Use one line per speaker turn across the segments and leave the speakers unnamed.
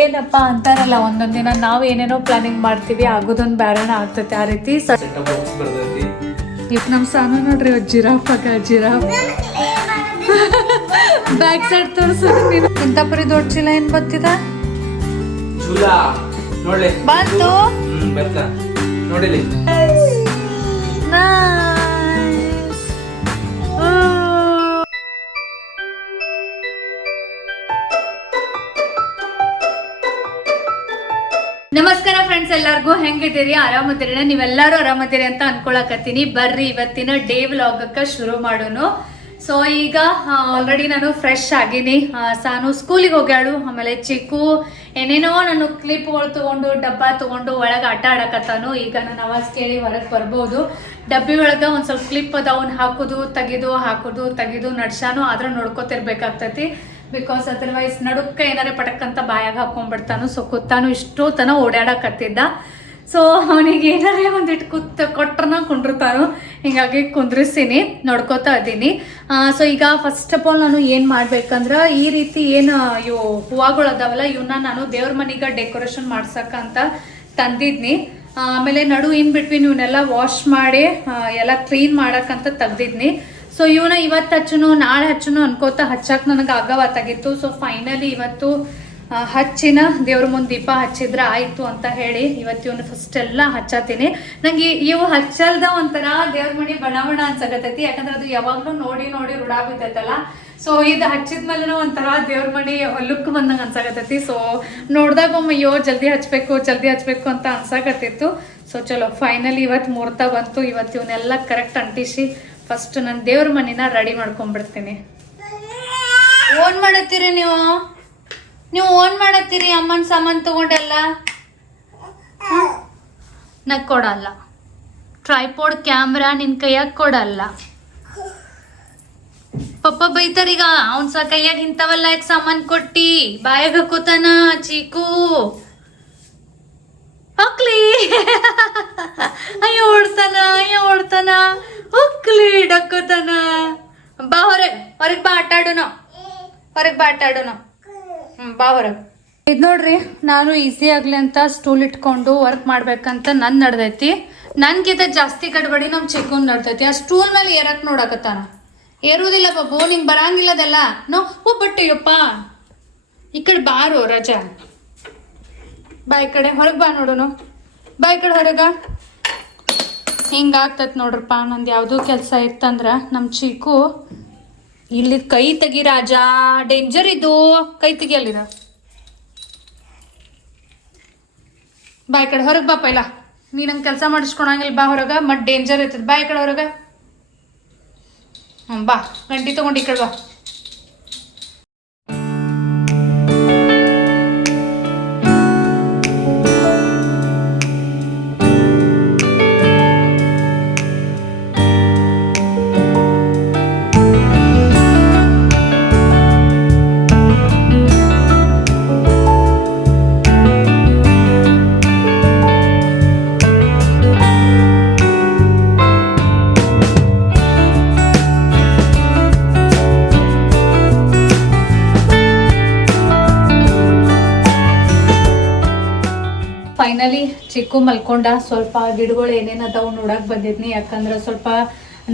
ಏನಪ್ಪ ಅಂತಾರಲ್ಲ ಒಂದೊಂದ್ ದಿನ ನಾವ್ ಏನೇನೋ ಪ್ಲಾನಿಂಗ್ ಮಾಡ್ತೀವಿ ಆಗೋದೊಂದ್ ಬ್ಯಾರಣ ಆಗ್ತೈತೆ ಆ ರೀತಿ. ಸ-
ಸೆಟ್ ಬಾಕ್ಸ್ ಬರ್ತೈತಿ
ಈಗ ನಮ್ ಸಾನು ನೋಡ್ರಿ ಜಿರಾಫ್ ಆಗ ಜಿರಾಫ್. ಬ್ಯಾಕ್ ಸೈಡ್ ತೋರ್ಸೋದು ನೀನು. ಇಂಥ ಪರಿ ದೊಡ್ಡ ಚೀಲ ಏನ್ ಬತ್ತಿದ ಬಂತು.
ನೋಡಿಲಿ.
Nice. ಫ್ರೆಂಡ್ಸ್ ಎಲ್ಲರಿಗೂ ಹೆಂಗಿದ್ದೀರಿ? ಆರಾಮದಿರಿ ನೀವೆಲ್ಲರೂ ಆರಾಮದಿರಿ ಅಂತ ಅನ್ಕೊಳಕತ್ತೀನಿ. ಬರ್ರಿ, ಇವತ್ತಿನ ಡೇ ವ್ಲಾಗಕ್ಕ ಶುರು ಮಾಡೋನು. ಸೊ ಈಗ ಆಲ್ರೆಡಿ ನಾನು ಫ್ರೆಶ್ ಆಗಿನಿ. ಸಾನು ಸ್ಕೂಲಿಗೆ ಹೋಗ್ಯಾಳು. ಆಮೇಲೆ ಚಿಕ್ಕು, ಏನೇನೋ ನಾನು ಕ್ಲಿಪ್ಗಳು ತಗೊಂಡು, ಡಬ್ಬ ತಗೊಂಡು ಒಳಗೆ ಆಟ ಆಡಕತ್ತಾನು. ಈಗ ನಾನು ಅವಾಜ್ ಕೇಳಿ ಹೊರಗೆ ಬರ್ಬೋದು. ಡಬ್ಬಿ ಒಳಗೆ ಒಂದು ಸ್ವಲ್ಪ ಕ್ಲಿಪ್ ಅದಾವನ್ ಹಾಕೋದು, ತೆಗೆದು ಹಾಕೋದು, ತೆಗೆದು ನಡ್ಸಾನು ಆದ್ರೆ ನೋಡ್ಕೋತಿರ್ಬೇಕಾಗ್ತೈತಿ. ಬಿಕಾಸ್ ಅದರ್ವೈಸ್ ನಡುಕ್ಕ ಏನಾರೆ ಪಟಕ್ಕಂತ ಬಾಯಾಗ ಹಾಕೊಂಡ್ಬಿಡ್ತಾನು ಸೊ ಕುತ್ತಾನು ಇಷ್ಟೋ ತನ ಓಡಾಡಕತ್ತಿದ್ದ. ಸೊ ಅವನಿಗೆ ಏನಾರೇ ಒಂದಿಟ್ಟು ಕುತ್ತ ಕೊಟ್ರನ ಕುಂಡಿರ್ತಾನು, ಹಿಂಗಾಗಿ ಕುಂದ್ರಿಸ್ತೀನಿ, ನೋಡ್ಕೋತಾ ಇದ್ದೀನಿ. ಸೊ ಈಗ ಫಸ್ಟ್ ಆಫ್ ಆಲ್ ನಾನು ಏನು ಮಾಡ್ಬೇಕಂದ್ರೆ, ಈ ರೀತಿ ಏನು, ಇವು ಹೂವಾಗಳು ಅದಾವಲ್ಲ ಇವನ್ನ ನಾನು ದೇವ್ರ ಮನೆಗೆ ಡೆಕೋರೇಷನ್ ಮಾಡ್ಸಕ್ಕಂತ ತಂದಿದ್ನಿ. ಆಮೇಲೆ ನಡು ಇನ್ ಬಿಟ್ವೀನ್ ಇವನ್ನೆಲ್ಲ ವಾಶ್ ಮಾಡಿ ಎಲ್ಲ ಕ್ಲೀನ್ ಮಾಡಕ್ಕಂತ ತೆಗ್ದಿದ್ನಿ. ಸೊ ಇವನ ಇವತ್ತು ಹಚ್ಚುನು, ನಾಳೆ ಹಚ್ಚುನು ಅನ್ಕೋತ ಹಚ್ಚಕ್ ನನಗೆ ಆಗವತ್ತಾಗಿತ್ತು ಸೊ ಫೈನಲಿ ಇವತ್ತು ಹಚ್ಚಿನ ದೇವ್ರ ಮುಂದೆ ದೀಪ ಹಚ್ಚಿದ್ರೆ ಆಯ್ತು ಅಂತ ಹೇಳಿ ಇವತ್ತು ಇವನು ಫಸ್ಟ್ ಎಲ್ಲ ಹಚ್ಚತ್ತೀನಿ ನಂಗೆ ಇವು ಹಚ್ಚಲ್ದ ಒಂಥರ ದೇವ್ರ ಮನೆ ಬಣ ಅನ್ಸಕತ್ತೈತಿ. ಯಾಕಂದ್ರೆ ಅದು ಯಾವಾಗ್ಲೂ ನೋಡಿ ನೋಡಿ ರೂಢ ಬಿದ್ದೈತಲ್ಲ ಸೊ ಇದು ಹಚ್ಚಿದ್ಮೇಲೆ ಒಂಥರ ದೇವ್ರ ಮನೆ ಲುಕ್ ಬಂದಂಗ ಅನ್ಸಕತ್ತೈತಿ. ಸೊ ನೋಡ್ದಾಗ ಅಯ್ಯೋ, ಜಲ್ದಿ ಹಚ್ಬೇಕು ಜಲ್ದಿ ಹಚ್ಬೇಕು ಅಂತ ಅನ್ಸಕತ್ತಿತ್ತು. ಸೊ ಚಲೋ ಫೈನಲಿ ಇವತ್ತು ಮುಹೂರ್ತ ಬಂತು. ಇವತ್ತು ಇವನ್ನೆಲ್ಲ ಕರೆಕ್ಟ್ ಅಂಟಿಸಿ ಫಸ್ಟ್ ನಾನು ದೇವ್ರ ಮನೇನ ರೆಡಿ ಮಾಡ್ಕೊಂಡ್ಬಿಡ್ತೀನಿ. ಓನ್ ಮಾಡತ್ತೀರಿ ನೀವು? ನೀವು ಓನ್ ಮಾಡತ್ತೀರಿ ಅಮ್ಮನ ಸಾಮಾನು ತಗೊಂಡೆಲ್ಲ? ನಾ ಕೊಡಲ್ಲ. ಟ್ರೈಪೋಡ್ ಕ್ಯಾಮ್ರಾ ನಿನ್ ಕೈಯಾಗ ಕೊಡಲ್ಲ. ಪಪ್ಪ ಬೈತಾರೀಗ ಅವನ್ ಸ ಕೈಯಾಗ ಇಂಥವೆಲ್ಲ ಯಾಕೆ ಸಾಮಾನು ಕೊಟ್ಟಿ? ಬಾಯಾಗ ಹಾಕೋತಾನ, ಚೀಕು. ಹಾಕ್ಲಿ ಅಯ್ಯೋ, ಓಡ್ತಾನ ಅಯ್ಯೋ, ಓಡ್ತಾನ. ಹೊಕ್ಲಿ ಡಕ್ಕತನ. ಬಾ ಹೊರಗೆ, ಹೊರಗ್ ಬಾ ಆಟ ಆಡೋಣ ಹೊರಗ್ ಬಾ ಆಟ ಬಾ ಹೊರಗೆ. ಇದು ನೋಡ್ರಿ, ನಾನು ಈಸಿ ಆಗ್ಲಿ ಅಂತ ಸ್ಟೂಲ್ ಇಟ್ಕೊಂಡು ವರ್ಕ್ ಮಾಡ್ಬೇಕಂತ ನನ್ ನಡ್ದೈತಿ. ನನ್ಗಿಂತ ಜಾಸ್ತಿ ಗಡ್ಬಡಿ ನಮ್ ಚಿಕ್ಕನ್ ನಡ್ದೈತಿ. ಆ ಸ್ಟೂಲ್ ಮೇಲೆ ಏರಕ್ ನೋಡಕತ್ತಾನ. ಏರುವುದಿಲ್ಲ ಬಾಬು, ನಿಂಗೆ ಬರಂಗಿಲ್ಲ ಅದೆಲ್ಲ. ನೋ ಓ ಬಟ್ಟೆಯಪ್ಪ. ಈ ಕಡೆ ಬಾರು, ರಜಾ. ಬಾ ಈ ಕಡೆ, ಹೊರಗೆ ಬಾ ನೋಡೋನು. ಬಾಯ್ ಕಡೆ ಹೊರಗ. ಹಿಂಗಾಗ್ತತ್ ನೋಡ್ರಪ್ಪ, ನಂದು ಯಾವುದೋ ಕೆಲಸ ಇತ್ತಂದ್ರ ನಮ್ಮ ಚೀಕು ಇಲ್ಲಿ ಕೈ ತೆಗಿ ರಾಜ ಡೇಂಜರ್ ಇದು. ಕೈ ತೆಗಿ ಬಾಯ್ ಕಡೆ ಹೊರಗೆ ಬಾ ಪೈಲ ನೀ ನಂಗೆ ಕೆಲಸ ಮಾಡಿಸ್ಕೊಳಂಗಿಲ್ಲ, ಬಾ ಹೊರಗ. ಮತ್ ಡೇಂಜರ್ ಇರ್ತದೆ ಬಾಯ್ ಕಡೆ ಹೊರಗ. ಹ್ಞೂ ಬಾ. ಗಂಟಿ ತೊಗೊಂಡು ಈ ಬಾ. ಚಿಕ್ಕು ಮಲ್ಕೊಂಡ ಸ್ವಲ್ಪ ಗಿಡಗಳು ಏನೇನು ಅದಾವು ನೋಡಕ್ ಬಂದಿದ್ನಿ. ಯಾಕಂದ್ರೆ ಸ್ವಲ್ಪ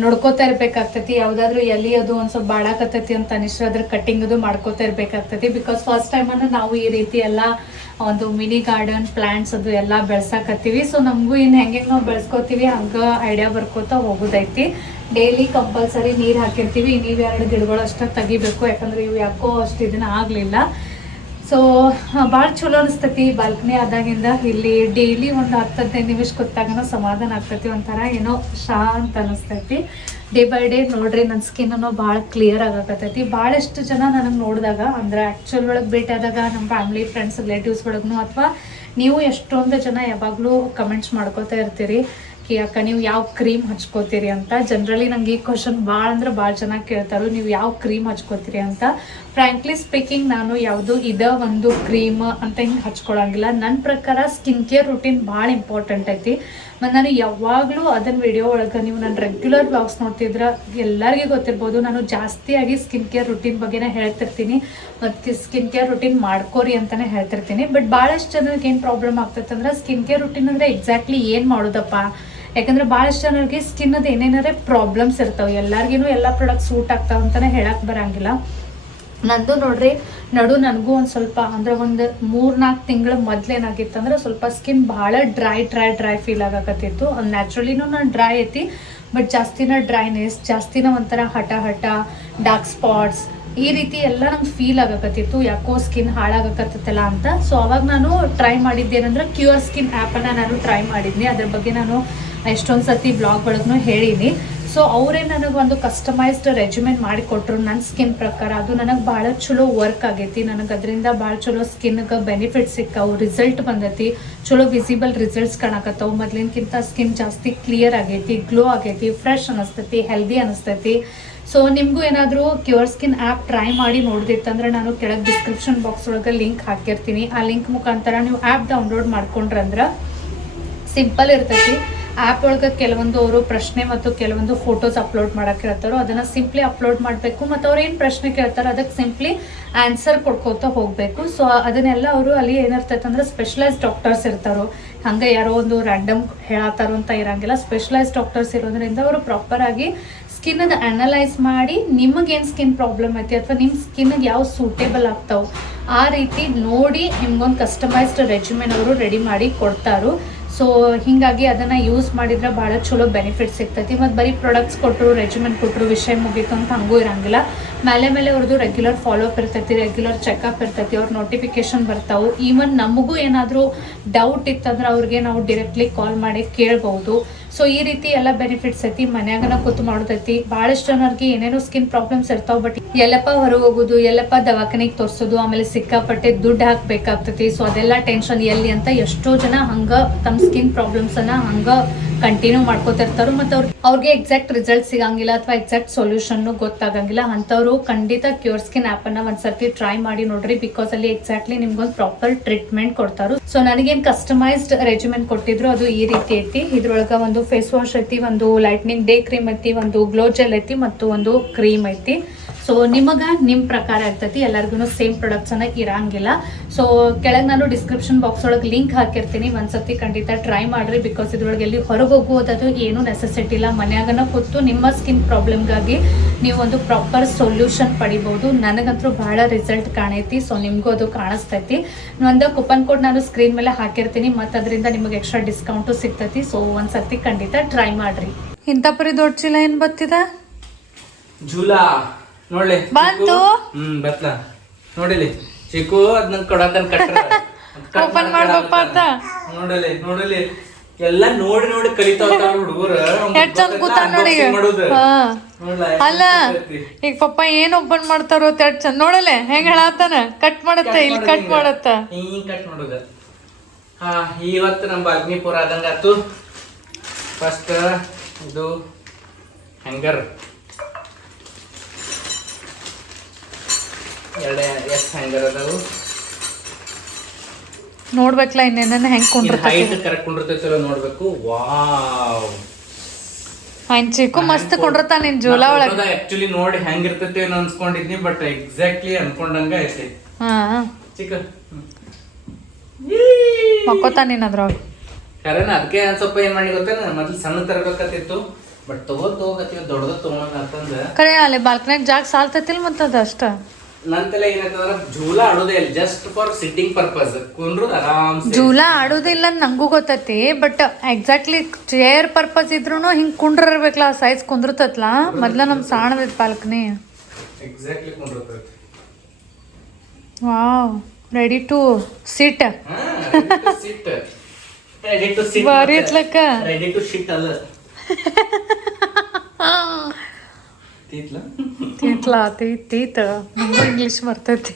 ನೋಡ್ಕೋತಾ ಇರ್ಬೇಕಾಗ್ತೈತಿ. ಯಾವ್ದಾದ್ರು ಎಲ್ಲಿ ಅದು ಒಂದ್ ಸ್ವಲ್ಪ ಬಾಳಾಕತ್ತೈತಿ ಅಂತ ಅನಿಸ್ ಅದ್ರ ಕಟಿಂಗ್ ಅದು ಮಾಡ್ಕೋತಾ ಇರ್ಬೇಕಾಗ್ತೈತಿ. ಬಿಕಾಸ್ ಫಸ್ಟ್ ಟೈಮ್ ಅನ್ನ ನಾವು ಈ ರೀತಿ ಎಲ್ಲ ಒಂದು ಮಿನಿ ಗಾರ್ಡನ್ ಪ್ಲಾಂಟ್ಸ್ ಅದು ಎಲ್ಲ ಬೆಳ್ಸಾಕತ್ತೀವಿ. ಸೊ ನಮಗೂ ಇನ್ ಹೆಂಗೆ ನಾವು ಬೆಳೆಸ್ಕೋತೀವಿ. ಹಂಗೆ ಐಡಿಯಾ ಬರ್ಕೋತಾ ಹೋಗೋದೈತಿ. ಡೈಲಿ ಕಂಪಲ್ಸರಿ ನೀರು ಹಾಕಿರ್ತೀವಿ. ನೀವ್ ಎರಡು ಗಿಡಗಳು ಅಷ್ಟ ತೆಗಿಬೇಕು. ಯಾಕಂದ್ರೆ ಇವು ಯಾಕೋ ಅಷ್ಟು ಇದನ್ನ ಆಗ್ಲಿಲ್ಲ. ಸೊ ಭಾಳ ಚಲೋ ಅನಿಸ್ತೈತಿ ಬಾಲ್ಕನಿ ಆದಾಗಿಂದ ಇಲ್ಲಿ ಡೈಲಿ ಒಂದು ಹತ್ತು ಹದಿನೈದು ನಿಮಿಷ ಕೂತಾಗನ ಸಮಾಧಾನ ಆಗ್ತೈತಿ ಒಂಥರ ಏನೋ ಶಾಂತ ಅನಿಸ್ತೈತಿ. ಡೇ ಬೈ ಡೇ ನೋಡ್ರಿ ನನ್ನ ಸ್ಕಿನ್ ಅನ್ನೋ ಭಾಳ ಕ್ಲಿಯರ್ ಆಗಾಕತ್ತೈತಿ. ಭಾಳಷ್ಟು ಜನ ನನಗೆ ನೋಡಿದಾಗ ಅಂದ್ರೆ ಆ್ಯಕ್ಚುಲ್ ಒಳಗೆ ಭೇಟಿ ಆದಾಗ ನಮ್ಮ ಫ್ಯಾಮಿಲಿ ಫ್ರೆಂಡ್ಸ್ ರಿಲೇಟಿವ್ಸ್ ಒಳಗೂ ಅಥವಾ ನೀವು ಎಷ್ಟೊಂದು ಜನ ಯಾವಾಗಲೂ ಕಮೆಂಟ್ಸ್ ಮಾಡ್ಕೋತಾ ಇರ್ತೀರಿ. ಅಕ್ಕ ನೀವು ಯಾವ ಕ್ರೀಮ್ ಹಚ್ಕೋತೀರಿ ಅಂತ? ಜನರಲಿ ನಂಗೆ ಈ ಕ್ವಶನ್ ಭಾಳ ಅಂದ್ರೆ ಭಾಳ ಜನ ಕೇಳ್ತಾರೆ, ನೀವು ಯಾವ ಕ್ರೀಮ್ ಹಚ್ಕೋತೀರಿ ಅಂತ? ಫ್ರ್ಯಾಂಕ್ಲಿ ಸ್ಪೀಕಿಂಗ್ ನಾನು ಯಾವುದು ಇದ ಒಂದು ಕ್ರೀಮ್ ಅಂತ ಹಿಂಗೆ ಹಚ್ಕೊಳಂಗಿಲ್ಲ. ನನ್ನ ಪ್ರಕಾರ ಸ್ಕಿನ್ ಕೇರ್ ರುಟೀನ್ ಭಾಳ ಇಂಪಾರ್ಟೆಂಟ್ ಐತಿ. ಮತ್ತು ನಾನು ಯಾವಾಗಲೂ ಅದನ್ನ ವಿಡಿಯೋ ಒಳಗೆ ನೀವು ನನ್ನ ರೆಗ್ಯುಲರ್ ಬ್ಲಾಗ್ಸ್ ನೋಡ್ತಿದ್ರೆ, ಎಲ್ಲರಿಗೂ ಗೊತ್ತಿರ್ಬೋದು, ನಾನು ಜಾಸ್ತಿಯಾಗಿ ಸ್ಕಿನ್ ಕೇರ್ ರುಟೀನ್ ಬಗ್ಗೆನೇ ಹೇಳ್ತಿರ್ತೀನಿ. ಮತ್ತು ಸ್ಕಿನ್ ಕೇರ್ ರುಟೀನ್ ಮಾಡ್ಕೋರಿ ಅಂತಲೇ ಹೇಳ್ತಿರ್ತೀನಿ. ಬಟ್ ಭಾಳಷ್ಟು ಜನರಿಗೆ ಏನು ಪ್ರಾಬ್ಲಮ್ ಆಗ್ತೈತೆ ಅಂದ್ರೆ ಸ್ಕಿನ್ ಕೇರ್ ರುಟೀನ್ ಅಂದರೆ ಎಕ್ಸಾಕ್ಟ್ಲಿ ಏನು ಮಾಡೋದಪ್ಪ? ಯಾಕಂದ್ರೆ ಬಹಳಷ್ಟು ಜನರಿಗೆ ಸ್ಕಿನ್ ಅದು ಏನೇನಾರೆ ಪ್ರಾಬ್ಲಮ್ಸ್ ಇರ್ತಾವೆ. ಎಲ್ಲರಿಗೂ ಎಲ್ಲ ಪ್ರಾಡಕ್ಟ್ ಸೂಟ್ ಆಗ್ತಾವ ಅಂತಾನೆ ಹೇಳಕ್ ಬರಂಗಿಲ್ಲ. ನಂದು ನೋಡ್ರಿ, ನಡು ನನಗೂ ಒಂದು ಸ್ವಲ್ಪ ಅಂದ್ರೆ ಒಂದು ಮೂರ್ನಾಲ್ಕು ತಿಂಗಳ ಮೊದ್ಲೇನಾಗಿತ್ತು ಅಂದ್ರೆ ಸ್ವಲ್ಪ ಸ್ಕಿನ್ ಭಾಳ ಡ್ರೈ ಡ್ರೈ ಡ್ರೈ ಫೀಲ್ ಆಗಕತ್ತಿತ್ತು. ನ್ಯಾಚುರಲಿನೂ ನಾನು ಡ್ರೈ ಐತಿ ಬಟ್ ಜಾಸ್ತಿನ ಡ್ರೈನೆಸ್ ಜಾಸ್ತಿನ ಒಂಥರ ಹಠ ಹಠ ಡಾರ್ಕ್ ಸ್ಪಾಟ್ಸ್ ಈ ರೀತಿ ಎಲ್ಲ ನಂಗೆ ಫೀಲ್ ಆಗಕತ್ತಿತ್ತು. ಯಾಕೋ ಸ್ಕಿನ್ ಹಾಳಾಗಕತ್ತಲ್ಲ ಅಂತ. ಸೊ ಅವಾಗ ನಾನು ಟ್ರೈ ಮಾಡಿದ್ದೇನೆಂದ್ರೆ ಕ್ಯೂರ್ ಸ್ಕಿನ್ ಆ್ಯಪನ್ನು ನಾನು ಟ್ರೈ ಮಾಡಿದ್ನಿ. ಅದ್ರ ಬಗ್ಗೆ ನಾನು ಎಷ್ಟೊಂದು ಸತಿ ಬ್ಲಾಗ್ ಒಳಗೂ ಹೇಳೀನಿ. ಸೊ ಅವರೇ ನನಗೆ ಒಂದು ಕಸ್ಟಮೈಸ್ಡ್ ರೆಜಿಮೆಂಟ್ ಮಾಡಿ ಕೊಟ್ಟರು ನನ್ನ ಸ್ಕಿನ್ ಪ್ರಕಾರ ಅದು ನನಗೆ ಭಾಳ ಚಲೋ ವರ್ಕ್ ಆಗೈತಿ. ನನಗೆ ಅದರಿಂದ ಭಾಳ ಚಲೋ ಸ್ಕಿನ್ಗೆ ಬೆನಿಫಿಟ್ ಸಿಕ್ಕಾವು ರಿಸಲ್ಟ್ ಬಂದೈತಿ. ಚಲೋ ವಿಸಿಬಲ್ ರಿಸಲ್ಟ್ಸ್ ಕಾಣಕತ್ತಾವು. ಮೊದ್ಲಿನ್ಕಿಂತ ಸ್ಕಿನ್ ಜಾಸ್ತಿ ಕ್ಲಿಯರ್ ಆಗೈತಿ ಗ್ಲೋ ಆಗೈತಿ ಫ್ರೆಶ್ ಅನಿಸ್ತೈತಿ ಹೆಲ್ದಿ ಅನಿಸ್ತೈತಿ. ಸೊ ನಿಮಗೂ ಏನಾದರೂ ಕ್ಯೂರ್ ಸ್ಕಿನ್ ಆ್ಯಪ್ ಟ್ರೈ ಮಾಡಿ ನೋಡ್ದಿತ್ತಂದ್ರೆ ನಾನು ಕೆಳಗೆ ಡಿಸ್ಕ್ರಿಪ್ಷನ್ ಬಾಕ್ಸ್ ಒಳಗೆ ಲಿಂಕ್ ಹಾಕಿರ್ತೀನಿ. ಆ ಲಿಂಕ್ ಮುಖಾಂತರ ನೀವು ಆ್ಯಪ್ ಡೌನ್ಲೋಡ್ ಮಾಡ್ಕೊಂಡ್ರಂದ್ರೆ ಸಿಂಪಲ್ ಇರ್ತೈತಿ. ಆ್ಯಪ್ ಒಳಗೆ ಕೆಲವೊಂದು ಅವರು ಪ್ರಶ್ನೆ ಮತ್ತು ಕೆಲವೊಂದು ಫೋಟೋಸ್ ಅಪ್ಲೋಡ್ ಮಾಡಕ್ಕೆ ಹೇಳ್ತಾರೋ ಅದನ್ನು ಸಿಂಪ್ಲಿ ಅಪ್ಲೋಡ್ ಮಾಡಬೇಕು ಮತ್ತು ಅವ್ರು ಏನು ಪ್ರಶ್ನೆ ಕೇಳ್ತಾರೋ ಅದಕ್ಕೆ ಸಿಂಪ್ಲಿ ಆನ್ಸರ್ ಕೊಡ್ಕೋತಾ ಹೋಗಬೇಕು. ಸೊ ಅದನ್ನೆಲ್ಲ ಅವರು ಅಲ್ಲಿ ಏನಿರ್ತೈತೆ ಅಂದ್ರೆ ಸ್ಪೆಷಲೈಸ್ ಡಾಕ್ಟರ್ಸ್ ಇರ್ತಾರೋ, ಹಂಗೆ ಯಾರೋ ಒಂದು ರ್ಯಾಂಡಮ್ ಹೇಳತ್ತಾರೋ ಅಂತ ಇರಂಗಿಲ್ಲ. ಸ್ಪೆಷಲೈಸ್ಡ್ ಡಾಕ್ಟರ್ಸ್ ಇರೋದ್ರಿಂದ ಅವರು ಪ್ರಾಪರಾಗಿ ಸ್ಕಿನ್ ಅನ್ನ ಅನಲೈಸ್ ಮಾಡಿ ನಿಮಗೇನು ಸ್ಕಿನ್ ಪ್ರಾಬ್ಲಮ್ ಐತಿ ಅಥವಾ ನಿಮ್ಮ ಸ್ಕಿನ್ಗೆ ಯಾವ ಸೂಟೇಬಲ್ ಆಗ್ತಾವೆ ಆ ರೀತಿ ನೋಡಿ ನಿಮ್ಗೊಂದು ಕಸ್ಟಮೈಸ್ಡ್ ರೆಜ್ಯುಮೆನ್ ಅವರು ರೆಡಿ ಮಾಡಿ ಕೊಡ್ತಾರೋ. ಸೊ ಹಿಂಗಾಗಿ ಅದನ್ನು ಯೂಸ್ ಮಾಡಿದ್ರೆ ಭಾಳ ಚಲೋ ಬೆನಿಫಿಟ್ ಸಿಗ್ತೈತಿ. ಮತ್ತು ಬರೀ ಪ್ರಾಡಕ್ಟ್ಸ್ ಕೊಟ್ಟರು ರೆಜಿಮೆಂಟ್ ಕೊಟ್ಟರು ವಿಷಯ ಮುಗೀತು ಅಂತ ಹಂಗೂ ಇರಂಗಿಲ್ಲ. ಮೇಲೆ ಮೇಲೆ ಅವ್ರದ್ದು ರೆಗ್ಯುಲರ್ ಫಾಲೋಅಪ್ ಇರ್ತೈತಿ ರೆಗ್ಯುಲರ್ ಚೆಕಪ್ ಇರ್ತೈತಿ, ಅವ್ರ ನೋಟಿಫಿಕೇಶನ್ ಬರ್ತಾವೆ. ಈವನ್ ನಮಗೂ ಏನಾದರೂ ಡೌಟ್ ಇತ್ತಂದ್ರೆ ಅವ್ರಿಗೆ ನಾವು ಡೈರೆಕ್ಟ್ಲಿ ಕಾಲ್ ಮಾಡಿ ಕೇಳ್ಬೋದು ಸೊ ಈ ರೀತಿ ಎಲ್ಲ ಬೆನಿಫಿಟ್ಸ್ ಐತಿ, ಮನ್ಯಾಗನ ಕೂತು ಮಾಡೋದೈತಿ. ಬಹಳಷ್ಟು ಜನರಿಗೆ ಏನೇನೋ ಸ್ಕಿನ್ ಪ್ರಾಬ್ಲಮ್ಸ್ ಇರ್ತಾವ ಬಟ್ ಎಲ್ಲಪ್ಪ ಹೊರಗೆ ಹೋಗೋದು, ಎಲ್ಲಪ್ಪ ದವಾಖಾನೆಗೆ ತೋರಿಸೋದು, ಆಮೇಲೆ ಸಿಕ್ಕಾಪಟ್ಟೆ ದುಡ್ಡು ಹಾಕ್ಬೇಕಾಗ್ತತಿ. ಸೊ ಅದೆಲ್ಲ ಟೆನ್ಷನ್ ಎಲ್ಲಿ ಅಂತ ಎಷ್ಟೋ ಜನ ಹಂಗ ತಮ್ಮ ಸ್ಕಿನ್ ಪ್ರಾಬ್ಲಮ್ಸ್ ಅನ್ನ ಹಂಗ ಕಂಟಿನ್ಯೂ ಮಾಡ್ಕೋತಿರ್ತಾರ ಮತ್ತು ಅವ್ರ ಅವ್ರಿಗೆ ಎಕ್ಸಾಕ್ಟ್ ರಿಸಲ್ಟ್ ಸಿಗಂಗಿಲ್ಲ ಅಥವಾ ಎಕ್ಸಾಕ್ಟ್ ಸೊಲ್ಯೂಷನ್ ಗೊತ್ತಾಗಂಗಿಲ್ಲ. ಅಂಥವ್ರು ಖಂಡಿತ ಕ್ಯೂರ್ ಸ್ಕಿನ್ ಆ್ಯಪ್ ಅನ್ನ ಒಂದ್ಸರ್ತಿ ಟ್ರೈ ಮಾಡಿ ನೋಡ್ರಿ ಬಿಕಾಸ್ ಅಲ್ಲಿ ಎಕ್ಸಾಕ್ಟ್ಲಿ ನಿಮ್ಗೊಂದು ಪ್ರಾಪರ್ ಟ್ರೀಟ್ಮೆಂಟ್ ಕೊಡ್ತಾರೋ ಸೊ ನನಗೇನು ಕಸ್ಟಮೈಸ್ಡ್ ರೆಜಿಮೆನ್ ಕೊಟ್ಟಿದ್ರು ಅದು ಈ ರೀತಿ ಐತಿ. ಇದ್ರೊಳಗ ಒಂದು ಫೇಸ್ ವಾಶ್ ಐತಿ, ಒಂದು ಲೈಟ್ನಿಂಗ್ ಡೇ ಕ್ರೀಮ್ ಐತಿ, ಒಂದು ಗ್ಲೋ ಜೆಲ್ ಐತಿ ಮತ್ತು ಒಂದು ಕ್ರೀಮ್ ಐತಿ. ಸೊ ನಿಮಗ ನಿಮ್ಮ ಪ್ರಕಾರ ಇರ್ತೈತಿ ಎಲ್ಲರಿಗೂ ಸೇಮ್ ಪ್ರಾಡಕ್ಟ್ಸ್ ಅನ್ನ ಇರಂಗಿಲ್ಲ. ಸೊ ಕೆಳಗೆ ನಾನು ಡಿಸ್ಕ್ರಿಪ್ಷನ್ ಬಾಕ್ಸ್ ಒಳಗೆ ಲಿಂಕ್ ಹಾಕಿರ್ತೀನಿ. ಒಂದ್ಸತಿ ಖಂಡಿತ ಟ್ರೈ ಮಾಡ್ರಿ ಬಿಕಾಸ್ ಇದ್ರೊಳಗೆ ಎಲ್ಲಿ ಹೊರಗೆ ಅದು ಏನು ನೆಸೆಸಿಟಿ ಇಲ್ಲ. ಮನ್ಯಾಗನ ಕೂತು ನಿಮ್ಮ ಸ್ಕಿನ್ ಪ್ರಾಬ್ಲಮ್ಗಾಗಿ ನೀವು ಒಂದು ಪ್ರಾಪರ್ ಸೊಲ್ಯೂಷನ್ ಪಡಿಬೋದು. ನನಗಂತೂ ಬಹಳ ರಿಸಲ್ಟ್ ಕಾಣೈತಿ ಸೊ ನಿಮಗೂ ಅದು ಕಾಣಿಸ್ತೈತಿ. ಒಂದ ಕೂಪನ್ ಕೋಡ್ ನಾನು ಸ್ಕ್ರೀನ್ ಮೇಲೆ ಹಾಕಿರ್ತೀನಿ ಮತ್ತು ಅದರಿಂದ ನಿಮಗೆ ಎಕ್ಸ್ಟ್ರಾ ಡಿಸ್ಕೌಂಟು ಸಿಗ್ತೈತಿ. ಸೊ ಒಂದ್ಸತಿ ಖಂಡಿತ ಟ್ರೈ ಮಾಡ್ರಿ. ಇಂಥ ಪರಿ ದೊಡ್ಡ ಚೀಲ ಏನು ಬತ್ತಿದ?
ಝೂಲಾ ನೋಡ್ಲಿ
ಬಂತು?
ಹ್ಮ್ ಬತ್ಲ ನೋಡಿಲಿ ಚಿಕ್ಕು ಅದ್ ನಂಗೆ ಕಟ್ಟ
ಓಪನ್ ಮಾಡ್ಬೇಕಪ್ಪ ಅಂತ?
ನೋಡಲಿ ನೋಡಲಿ. ಎಲ್ಲ ನೋಡಿ ನೋಡಿ ಕಲಿತಾವ ಹುಡುಗರ.
ಎಷ್ಟ್ ಚಂದ ನೋಡಿ. ಅಲ್ಲ ಈಗ ಪಪ್ಪ ಏನ್ ಓಪನ್ ಮಾಡ್ತಾರೋ ತೆಡ್ ಚಂದ ನೋಡಲೆ ಹೆಂಗ್ ಹೇಳತ್ತಾನ? ಕಟ್ ಮಾಡತ್ತ ಇಲ್ಲಿ ಕಟ್ ಮಾಡತ್ತ.
ಹಿಂಗ್ ಕಟ್ ಮಾಡೋದ. ಹಾ ಇವತ್ತು ನಮ್ಮ ಅಗ್ನಿಪುರ ಆದಂಗ ಆತು ಫಸ್ಟ್ ಇದು ಹ್ಯಾಂಗರ್ ಎರಡು ಎಸ್ ಹ್ಯಾಂಗರ್ ಅದಾವು
ನೋಡ್ಬೇಕಲ್ಲ ಇನ್ನೇನ ಹೆಂಗೆ
ಇದು
ಕೊಂಡಿರ್ತೈತಿ.
ಹೈಟ್ ಕರೆಕ್ಟ್ ಕುಂಡಿರ್ತೈತಲ್ಲ ನೋಡ್ಬೇಕು. ವಾವ್.
ಹೈನ್ ಚಿಕ್ಕು ಮಸ್ತ್ ಕೊಂಡಿರ್ತಾನ ನಿನ್ ಜೋಲ ಒಳಗ.
ಆಕ್ಚುಲಿ ನೋಡಿ ಹೆಂಗಿರ್ತೈತಿ ಏನೋ ಅನ್ಸ್ಕೊಂಡಿದ್ನಿ ಬಟ್ ಎಕ್ಸಾಕ್ಟ್ಲಿ ಅನ್ಕೊಂಡಂಗ ಐತಿ.
ಹಾ.
ಚಿಕ್ಕ.
ಮಕ್ಕೋತಾನ ನೀನ್ ಅದ್ರೊಳಗ.
ಕರೆನ ಅದಕ್ಕೆ ಒಂದ್ ಸ್ವಲ್ಪ ಏನ್ ಮಾಡಿ ಗೊತ್ತೇನ? ಮೊದ್ಲು ಸಣ್ಣ ತರಬೇಕತ್ತಿತ್ತು ಬಟ್ ತಗೋ ತಗೋಕತ್ತೀವಿ ದೊಡ್ಡದ ತಗೋಣ ಅಂತಂದ
ಕರೆ ಅಲ್ಲಿ ಬಾಲ್ಕನಾಗ ಜಾಗ ಸಾಲ್ತೈತಿಲ್ ಮತ್ತ ಅದ ಅಷ್ಟ?
ಏನಾಯ್ತಂದ್ರ ಜೂಲ ಆಡೋದೇ ಇಲ್ಲ ಜಸ್ಟ್ ಫಾರ್ ಸಿಟ್ಟಿಂಗ್ ಪರ್ಪಸ್ ಕುಂದ್ರು ಆರಾಮ್
ಜೂಲ ಆಡೋದಿಲ್ಲ ಅಂತ ನಂಗೂ ಗೊತ್ತೈತಿ ಬಟ್ ಎಕ್ಸಾಕ್ಟ್ಲಿ ಚೇರ್ ಪರ್ಪಸ್ ಇದ್ರು ಹಿಂಗ್ ಕುಂಡ್ರಿರ್ಬೇಕಲ್ಲ ಸೈಜ್ ಕುಂದ್ರತತ್ಲ? ಮೊದ್ಲ ನಮ್ ಸಾಣದ balcony.
Exactly ಕುಂಡಿರ್ತೈತಿ
wow ready to sit
sit ready to sit
ಬಾರಿ ಐತ್ಲಕ್ಕ
ರೆಡಿ ಟು ಸಿಟ್ ಅಲ್ಲ. ತೀತ್ಲ
ತೀತ್ಲ ತೀ ತೀತ. ನಮಗೂ ಇಂಗ್ಲೀಷ್ ಬರ್ತೈತಿ.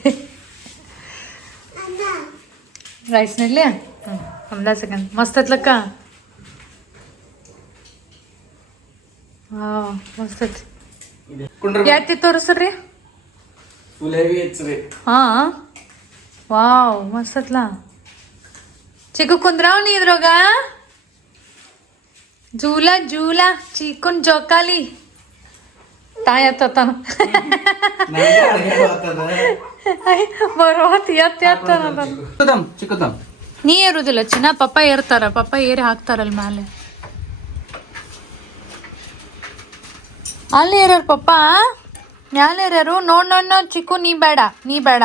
ರೈಸ್ನಲ್ಲಿ? ಹ್ಞೂ ಒಂದ ಸೆಕೆಂಡ್ ಮಸ್ತ್ ಐತ್ಲಕ್ಕ? ಹಾಂ ಮಸ್ತ್ ಐತಿ. ಯಾತಿ ತೋರಿಸ್ರಿ
ಫುಲ್ ಹೆವಿ ಹೆಚ್ಚರಿ
ಹಾಂ? ವಾವ್ ಮಸ್ತ್ ಐತ್ಲ. ಚಿಕ್ಕ ಕುಂದ್ರಾವ್ ನೀ ಜೂಲಾ ಜೂಲಾ ಜೂಲ ಚೀಕುನ್ ಜೋಕಾಲಿ. ತಾಯ ತಾನ. ಬರೋತ್ ಎತ್ತ ಎತ್ತ
ಚಿಕ್ಕದಮ್ ಚಿಕ್ಕದಮ್.
ನೀ ಏರುದಿಲ್ಲ ಚಿನ್ನ ಪಪ್ಪ ಏರ್ತಾರ ಪಪ್ಪ ಏರಿ ಹಾಕ್ತಾರಲ್ ಮ್ಯಾಲೆ. ಅಲ್ಲಿ ಏರ್ಯಾರ ಪಪ್ಪ? ಮ್ಯಾಲೆ ಏರ್ಯಾರು? ನೋಡ್ ನೋಡ್ ನೋಡ್ ಚಿಕ್ಕು ನೀ ಬೇಡ ನೀ ಬೇಡ.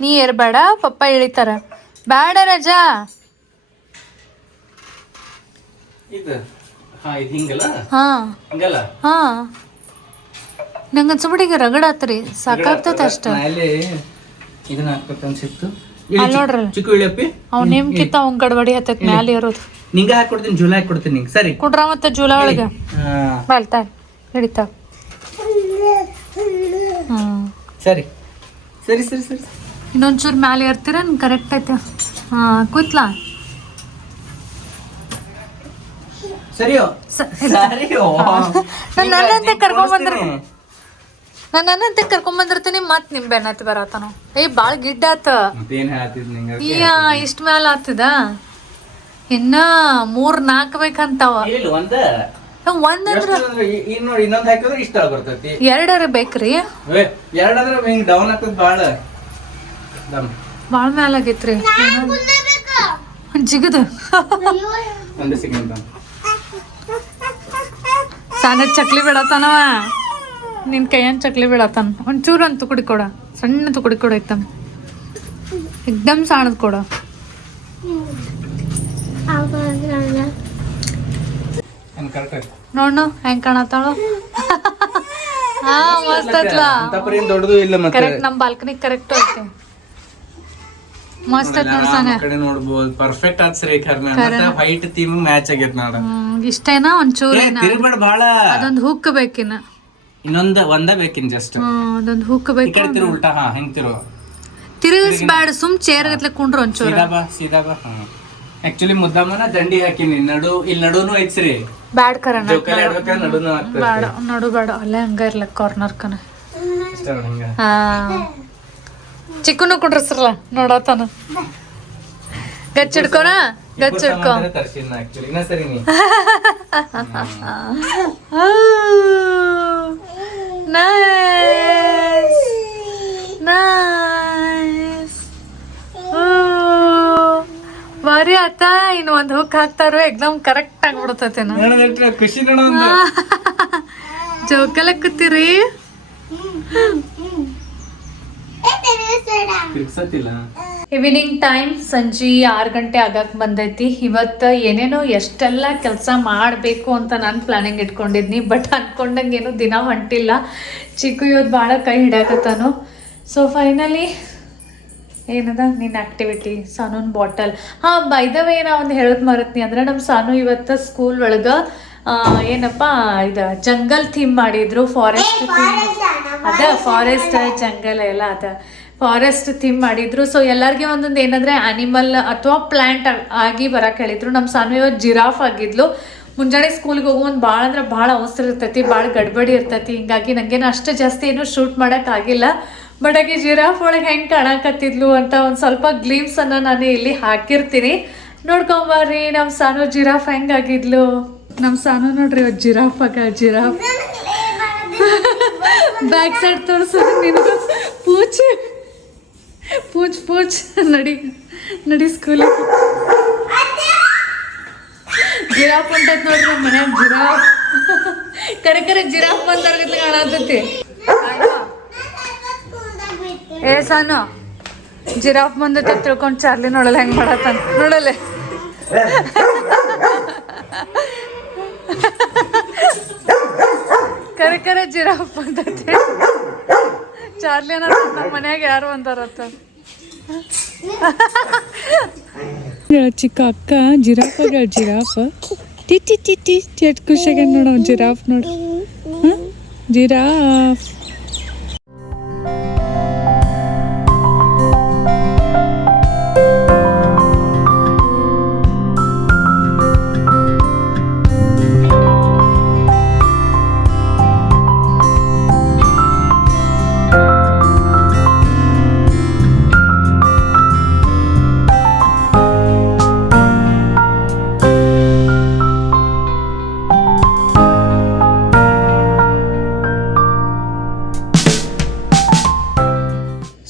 ನೀ ಏರ್ಬೇಡ ಪಪ್ಪ ಇಳಿತಾರ. ಬೇಡ ರಜಾ.
ಹಾ
ಹಾ. ನಂಗೆ ಅನ್ಸ್ಬಿಟ್ಟಿಗೆ ರಗಡ ಆತ್ರಿ. ಸಾಕಾಗ್ತದ ಅಷ್ಟ.
ಇದನ್ನ ಹಾಕ್ಬೇಕು ಅನ್ಸಿತ್ತು.
ಅಲ್ಲಿ ನೋಡ್ರಿ.
ಚಿಕ್ಕು ಇಳಿಯಪ್ಪಿ?
ಅವ್ ನೇಮ್ಕಿತ್ತ ಅವ್ನ ಗಡ್ಬಡಿ ಹತ್ತಕ್ ಮ್ಯಾಲೆ ಏರೋದು.
ನಿಂಗೆ ಹಾಕೊಡ್ತೀನಿ ಜುಲೈ ಹಾಕೊಡ್ತೀನಿ ನಿಂಗೆ. ಸರಿ.
ಕುಡ್ರ ಮತ್ತೆ ಜೂಲ ಒಳಗೆ.
ಹಾ.
ಬಾಳ್ತಾ ಹಿಡಿತಾ
ಸರಿ. ಸರಿ ಸರಿ ಸರಿ.
ಇನ್ನೊಂಚೂರು ಮ್ಯಾಲೆ ಏರ್ತೀರ? ಕರೆಕ್ಟ್ ಐತೆ. ಹಾಂ ಕೂತ್ಲಾ?
ಸರಿಯೋ? ಸರಿಯೋ?
ನನ್ನ ಕರ್ಕೊಂಡ್ ಬಂದ್ರೆ. ನಾನು ನನ್ನಂತೆ ಕರ್ಕೊಂಡ್ ಬಂದಿರ್ತೀನಿ ಮತ್ ನಿಮ್ ಬೆನ್ನತ್ ಬರತಾನು ಏ ಬಾಳ್ ಗಿಡ್ಡ ಆತ. ಈಗ ಇಷ್ಟ ಮ್ಯಾಲ ಆತದ? ಇನ್ನ ಮೂರ್ ನಾಲ್ಕು ಬೇಕಂತಾವ. ಒಂದಂದ್ರ
ಇನ್ನೊಂದ್ ಹಾಕಿದ್ರೆ ಇಷ್ಟ ಬರ್ತೈತಿ
ಎರಡರ ಬೇಕ್ರಿ?
ಏ ಎರಡಂದ್ರ ಹಿಂಗ್ ಡೌನ್ ಆಗ್ತದ ಬಾಳ.
ಬಾಳ್ ಮ್ಯಾಲ ಆಗೈತ್ರಿ. ಜಿಗದ. ಸಣ್ಣ ಚಕ್ಲಿ ಬಿಡತಾನವ ನಿನ್ ಕೈಯನ್ ಚಕ್ಲಿ ಬಿಡತಾನ ಒಂಚೂರು ಅಂತ ತುಕಡಿ ಕೊಡ ಸಣ್ಣ ತುಕಡಿ ಕೊಡ ಐತಮ್ ಎಕ್ದಮ್ ಸಣ್ಣದ್ ಕೊಡ. ನೋಡು ಹೆಂಗ್ ಕಾಣತ್ತಾಳು. ಹಾ ಮಸ್ತ್ ಐತ್ಲ ಕರೆಕ್ಟ್ ನಮ್ ಬಾಲ್ಕನಿ ಕರೆಕ್ಟ್ ಐತಿ. ಮಸ್ತ್ ಐತ್ ನೋಡ್ ಸಾನೆ.
ಆ ಕಡೆ ನೋಡ್ಬೋದು. ಪರ್ಫೆಕ್ಟ್ ಆತ್ ಸರಿ ಮತ್ತೆ ವೈಟ್ ಥೀಮ್ ಮ್ಯಾಚ್ ಆಗೈತ್ ನೋಡ.
ಇಷ್ಟೇನಾ ಒಂಚೂರು
ಚೂರ್ ತಿರುಗ್ಬೇಡ ಬಾಳ.
ಅದೊಂದ್ ಹುಕ್ ಬೇಕಿನ್ನ.
ಇನ್ನೊಂದ ಒಂದ ಬೇಕಿನ್ ಜಸ್ಟ್
ಅದೊಂದ್ ಹುಕ್
ಈ
ಬೇಕು
ಕಡೆ ತಿರು ಉಲ್ಟಾ ಹಾ ಹೆಂಗ್ ತಿರು?
ತಿರುಗಿಸ್ಬ್ಯಾಡ ಸುಮ್ ಚೇರ್ ಗತ್ಲೆ ಕುಂಡ್ರು ಒಂಚೂರು.
ಸೀದಾ ಬಾ ಸೀದಾ ಬಾ ಹಾ ಆಕ್ಚುಲಿ ಮುದ್ದಮ್ಮನ ದಂಡಿ ಹಾಕಿನಿ. ನಡು ಇಲ್ಲಿ ನಡುನು ಐತ್ರಿ.
ಬ್ಯಾಡ್ ಕರಣ
ಜೋಕಾಲಿ ಆಡ್ಬೇಕಾದ್ರೆ ನಡುನು ಆಗ್ತದೆ
ಬೇಡ ನಡು ಬೇಡ ಅಲ್ಲೇ ಹಂಗ ಇರ್ಲ ಕಾರ್ನರ್ ಕನ.
ಇಷ್ಟ ನೋಡ್ ಹಂಗ.
ಹಾ. ಚಿಕ್ಕನು ಕುಡ್ರಸ್ರಲ್ಲ ನೋಡತಾನ ಗಚ್ ಹಿಡ್ಕೋನ? ಗಚ್ ಹಿಡ್ಕೊ.
ತರ್ಸಿನ ಆಕ್ಚುಲಿ ಇನ್ನ ಸರಿ ನೀ.
ನೈಸ್ ನೈಸ್ ಬಾರಿ ಆತ ಇನ್ನು ಒಂದು ಹುಕ್ ಹಾಕ್ತಾರೋ ಎಕ್ದಮ್ ಕರೆಕ್ಟ್ ಆಗ್ಬಿಡ್ತೈತೇನ
ನೋಡೋದಟ್ರೆ ಖುಷಿ ನೋಡೋ ಒಂದು
ಜೋಕಲ ಕೂತೀರಿ?
ತಿರ್ಗ್ಸತ್ತಿಲ್ಲ.
ಈವ್ನಿಂಗ್ ಟೈಮ್ ಸಂಜೆ ಆರು ಗಂಟೆ ಆಗಕ್ ಬಂದೈತಿ. ಇವತ್ತು ಏನೇನೋ ಎಷ್ಟೆಲ್ಲ ಕೆಲಸ ಮಾಡಬೇಕು ಅಂತ ನಾನು ಪ್ಲಾನಿಂಗ್ ಇಟ್ಕೊಂಡಿದ್ನಿ ಬಟ್ ಅನ್ಕೊಂಡಂಗೆ ಏನು ದಿನ ಹೊಂಟಿಲ್ಲ. ಚಿಕ್ಕು ಇವತ್ತು ಭಾಳ ಕೈ ಹಿಡಾಕತ್ತಾನು ಸೊ ಫೈನಲಿ ಏನದ? ನಿನ್ನ ಆಕ್ಟಿವಿಟಿ ಸಾನೂನ್ ಬಾಟಲ್ ಹಾಂ ಬೈದವೇ ನಾ ಒಂದು ಹೇಳೋದು ಮರತ್ನಿ. ಅಂದ್ರೆ ನಮ್ಮ ಸಾನು ಇವತ್ತು ಸ್ಕೂಲ್ ಒಳಗೆ ಏನಪ್ಪ ಇದು ಜಂಗಲ್ ಥೀಮ್ ಮಾಡಿದ್ರು ಫಾರೆಸ್ಟ್ ಥೀಮ್ ಅದ ಫಾರೆಸ್ಟ್ ಜಂಗಲ್ ಎಲ್ಲ ಅದ. ಫಾರೆಸ್ಟ್ ಥೀಮ್ ಮಾಡಿದ್ರು ಸೊ ಎಲ್ಲರಿಗೆ ಒಂದೊಂದು ಏನಂದ್ರೆ ಅನಿಮಲ್ ಅಥವಾ ಪ್ಲಾಂಟ್ ಆಗಿ ಬರಕ್ಕೆ ಹೇಳಿದ್ರು. ನಮ್ಮ ಸಾನ್ವಿ ಜಿರಾಫ್ ಆಗಿದ್ಲು. ಮುಂಜಾನೆ ಸ್ಕೂಲ್ಗೆ ಹೋಗುವಂದು ಭಾಳ ಅಂದ್ರೆ ಭಾಳ ಅವಸರ ಇರ್ತೈತಿ ಭಾಳ ಗಡ್ಬಡಿ ಇರ್ತೈತಿ. ಹಿಂಗಾಗಿ ನಂಗೇನು ಅಷ್ಟು ಜಾಸ್ತಿ ಏನು ಶೂಟ್ ಮಾಡೋಕ್ಕಾಗಿಲ್ಲ ಬಟ್ ಆಗಿ ಜಿರಾಫ್ ಒಳಗೆ ಹೆಂಗೆ ಕಾಣಕತ್ತಿದ್ಲು ಅಂತ ಒಂದು ಸ್ವಲ್ಪ ಗ್ಲೀಮ್ಸ್ ಅನ್ನ ನಾನು ಇಲ್ಲಿ ಹಾಕಿರ್ತೀನಿ. ನೋಡ್ಕೊಂಬರ್ರಿ ನಮ್ಮ ಸಾನು ಜಿರಾಫ್ ಹೆಂಗಾಗಿದ್ಲು ನಮ್ಮ ಸಾನು ನೋಡ್ರಿ ಇವತ್ತು ಜಿರಾಫ್ ಆಗ, ಜಿರಾಫ್. ಬ್ಯಾಕ್ ಸೈಡ್ ತೋರಿಸು ನೀನು. ಪೂಚ್ ಪೂಚ್ ಪೂಚ್ ನಡಿ ನಡಿ ಸ್ಕೂಲಿಗೆ ಜಿರಾಫ್ ಹೊಂಟೈತ್ ನೋಡ್ರಿ ನಮ್ಮ ಮನ್ಯಾಗ ಜಿರಾಫ್. ಕರೆ ಕರೆ ಜಿರಾಫ್ ಬಂದವ್ರಿಗೆ ಕಾಣತೈತಿ ಏ ಸಾನು, ಜಿರಾಫ್ ಬಂದೈತೆ ತಿಳ್ಕೊಂಡು ಚಾರ್ಲಿ ನೋಡಲ್ಲ ಹೆಂಗ್ ಮಾಡತ್ತಾನ ನೋಡಲ್ಲ. ಕರೆ ಜಿರಾಫ್ ಬಂದೈತೆ ಚಾರ್ಲಿ ಅನ್ನೋ ನಮ್ಮ ಮನ್ಯಾಗ ಯಾರು ಅಂತಾರತ್ತ ಚಿಕ್ಕ ಅಕ್ಕ, ಜಿರಾಫ್ ಆಗ್ಯಾಳ, ಜಿರಾಫ್. ಟಿ ಟಿ ಟಿ ಟಿ, ಎಷ್ಟು ಖುಷಿಯಾಗ ನೋಡ ಜಿರಾಫ್ ನೋಡು. ಜಿರಾಫ್.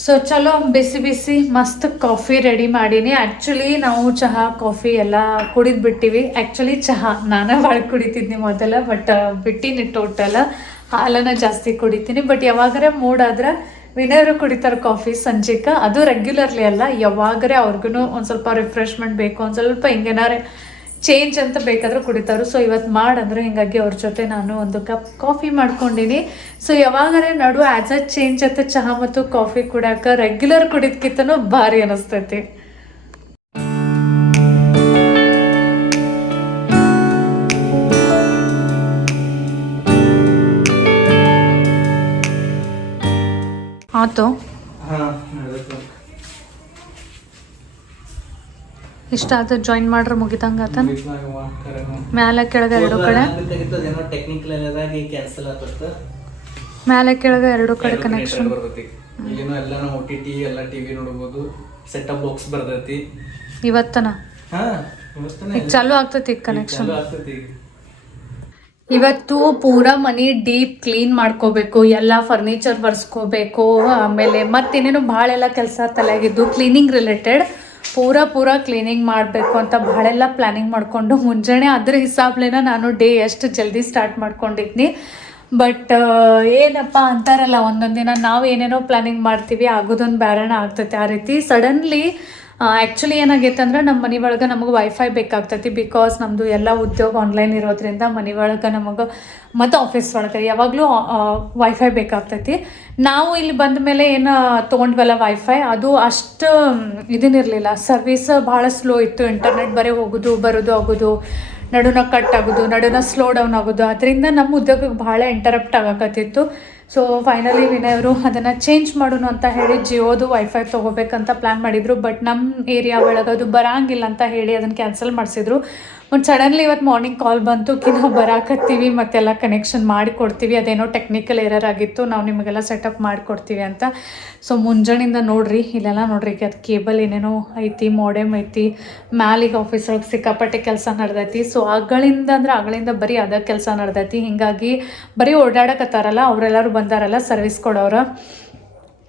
ಸೊ ಚಲೋ, ಬಿಸಿ ಬಿಸಿ, ಮಸ್ತ್ ಕಾಫಿ ರೆಡಿ ಮಾಡೀನಿ. ಆ್ಯಕ್ಚುಲಿ ನಾವು ಚಹಾ ಕಾಫಿ ಎಲ್ಲ ಕುಡಿದು ಬಿಟ್ಟಿವಿ. ಆ್ಯಕ್ಚುಲಿ ಚಹಾ, ನಾನೇ ಭಾಳ ಕುಡಿತಿದ್ನಿ ಮೊದಲ ಬಟ್ ಬಿಟ್ಟಿನಿ ಟೋಟಲ್ ಹಾಲನ್ನ ಜಾಸ್ತಿ ಕುಡಿತೀನಿ. ಬಟ್ ಯಾವಾಗರೆ ಆದ್ರೆ ವಿನಯರು ಕುಡಿತಾರೆ ಕಾಫಿ ಸಂಜೆಕ. ಅದು ರೆಗ್ಯುಲರ್ಲಿ ಅಲ್ಲ, ಯಾವಾಗರೆ ಅವ್ರಿಗೂ ಒಂದು ಸ್ವಲ್ಪ ರಿಫ್ರೆಶ್ಮೆಂಟ್ ಬೇಕು, ಒಂದು ಸ್ವಲ್ಪ ಹಿಂಗೇನಾರೆ ಚೇಂಜ್ ಅಂತ ಬೇಕಾದರೂ ಕುಡಿತಾರು ಸೊ ಇವತ್ತು ಮಾಡಂದ್ರೆ ಹಿಂಗಾಗಿ ಅವ್ರ ಜೊತೆ ನಾನು ಒಂದು ಕಪ್ ಕಾಫಿ ಮಾಡ್ಕೊಂಡಿನಿ. ಸೊ ಯಾವಾಗರೆ ನಡು ಆ್ಯಸ್ ಅ ಚೇಂಜ್ ಅಂತ ಚಹಾ ಮತ್ತು ಕಾಫಿ ಕುಡಿಯಾಕ ರೆಗ್ಯುಲರ್ ಕುಡಿದ್ಕಿಂತನೂ ಭಾರಿ ಅನಿಸ್ತೈತಿ. ಆತು. ಇಷ್ಟ ಆದ ಜಾಯಿನ್ ಮಾಡ್ರೆ ಮುಗಿದಂಗ ಆತ ಮ್ಯಾಲೆ ಕೆಳಗ ಎರಡು ಕಡೆ? ಮ್ಯಾಲೆ ಕೆಳಗೆ ಎರಡು ಕಡೆ ಕನೆಕ್ಷನ್
ಇಲ್ಲಿನೂ ಎಲ್ಲ ನಾವು ಓ ಟಿ ಟಿ ಎಲ್ಲ ಟಿವಿ ನೋಡ್ಬೋದು. ಸೆಟಪ್ ಬಾಕ್ಸ್ ಬರ್ತೈತಿ.
ಇವತ್ತನ? ಈಗ ಚಾಲು ಆಗ್ತೈತಿ ಕನೆಕ್ಷನ್. ಇವತ್ತು ಪೂರಾ ಮನಿ ಡೀಪ್ ಕ್ಲೀನ್ ಮಾಡ್ಕೋಬೇಕು ಎಲ್ಲ ಫರ್ನಿಚರ್ ಬರ್ಸ್ಕೋಬೇಕು ಆಮೇಲೆ ಮತ್ತೇನೇನು ಭಾಳ ಎಲ್ಲ ಕೆಲಸ ತಲೆಯಾಗಿದ್ದು ಕ್ಲೀನಿಂಗ್ ರಿಲೇಟೆಡ್ ಪೂರಾ ಪೂರ ಕ್ಲೀನಿಂಗ್ ಮಾಡಬೇಕು ಅಂತ ಭಾಳೆಲ್ಲ ಪ್ಲ್ಯಾನಿಂಗ್ ಮಾಡಿಕೊಂಡು ಮುಂಜಾನೆ ಅದ್ರ ಹಿಸಾಬ್ಲೇನ ನಾನು ಡೇ ಎಷ್ಟು ಜಲ್ದಿ ಸ್ಟಾರ್ಟ್ ಮಾಡ್ಕೊಂಡಿದ್ನಿ. ಬಟ್ ಏನಪ್ಪ ಅಂತಾರಲ್ಲ, ಒಂದೊಂದು ದಿನ ನಾವು ಏನೇನೋ ಪ್ಲ್ಯಾನಿಂಗ್ ಮಾಡ್ತೀವಿ, ಆಗೋದೊಂದು ಬ್ಯಾರಣ ಆಗ್ತೈತೆ. ಆ ರೀತಿ ಸಡನ್ಲಿ ಆ್ಯಕ್ಚುಲಿ ಏನಾಗೈತೆ ಅಂದ್ರೆ ನಮ್ಮ ಮನೆ ಒಳಗೆ ನಮಗೆ ವೈಫೈ ಬೇಕಾಗ್ತೈತಿ ಬಿಕಾಸ್ ನಮ್ಮದು ಎಲ್ಲ ಉದ್ಯೋಗ ಆನ್ಲೈನ್ ಇರೋದ್ರಿಂದ ಮನೆ ಒಳಗೆ ನಮಗೆ ಮತ್ತು ಆಫೀಸ್ ಒಳಗೆ ಯಾವಾಗಲೂ ವೈಫೈ ಬೇಕಾಗ್ತೈತಿ. ನಾವು ಇಲ್ಲಿ ಬಂದ ಮೇಲೆ ಏನು ತೊಗೊಂಡ್ವಲ್ಲ ವೈಫೈ ಅದು ಅಷ್ಟು ಇದನ್ನಿರಲಿಲ್ಲ ಸರ್ವಿಸ್ ಭಾಳ ಸ್ಲೋ ಇತ್ತು. ಇಂಟರ್ನೆಟ್ ಬರೀ ಹೋಗೋದು, ಬರೋದು, ಆಗೋದು. ನಡುನ ಕಟ್ ಆಗೋದು, ನಡುನ ಸ್ಲೋ ಡೌನ್ ಆಗೋದು. ಅದರಿಂದ ನಮ್ಮ ಉದ್ಯೋಗಕ್ಕೆ ಭಾಳ ಇಂಟರಪ್ಟ್ ಆಗಕತ್ತಿತ್ತು. ಸೊ ಫೈನಲಿ ವಿನಯ್ ಅವರು ಅದನ್ನು ಚೇಂಜ್ ಮಾಡೋಣ ಅಂತ ಹೇಳಿ ಜಿಯೋದು ವೈಫೈ ತೊಗೋಬೇಕಂತ ಪ್ಲ್ಯಾನ್ ಮಾಡಿದರು ಬಟ್ ನಮ್ಮ ಏರಿಯಾ ಒಳಗೆ ಅದು ಬರಂಗಿಲ್ಲ ಅಂತ ಹೇಳಿ ಅದನ್ನು ಕ್ಯಾನ್ಸಲ್ ಮಾಡಿಸಿದ್ರು. ಮತ್ತು ಸಡನ್ಲಿ ಇವತ್ತು ಮಾರ್ನಿಂಗ್ ಕಾಲ್ ಬಂತು ಕಿ ನಾವು ಬರಾಕತ್ತೀವಿ, ಮತ್ತೆಲ್ಲ ಕನೆಕ್ಷನ್ ಮಾಡಿ ಕೊಡ್ತೀವಿ ಅದೇನೋ ಟೆಕ್ನಿಕಲ್ ಏರರ್ ಆಗಿತ್ತು, ನಾವು ನಿಮಗೆಲ್ಲ ಸೆಟಪ್ ಮಾಡಿಕೊಡ್ತೀವಿ ಅಂತ. ಸೊ ಮುಂಜಾನಿಂದ ನೋಡ್ರಿ, ಇಲ್ಲೆಲ್ಲ ನೋಡ್ರಿ, ಈಗ ಅದು ಕೇಬಲ್ ಏನೇನೋ ಐತಿ ಮೋಡೆಮ್ ಐತಿ ಮ್ಯಾಲಿಗೆ ಒಳಗೆ ಸಿಕ್ಕಾಪಟ್ಟೆ ಕೆಲಸ ನಡೆದೈತಿ. ಸೊ ಅಗಳಿಂದ ಅಂದ್ರೆ ಅಗಳಿಂದ ಬರೀ ಅದ ಕೆಲಸ ನಡೆದೈತಿ. ಹಿಂಗಾಗಿ ಬರೀ ಓಡಾಡಕತ್ತಾರಲ್ಲ, ಅವರೆಲ್ಲರೂ ಬಂದಾರಲ್ಲ ಸರ್ವಿಸ್ ಕೊಡೋರು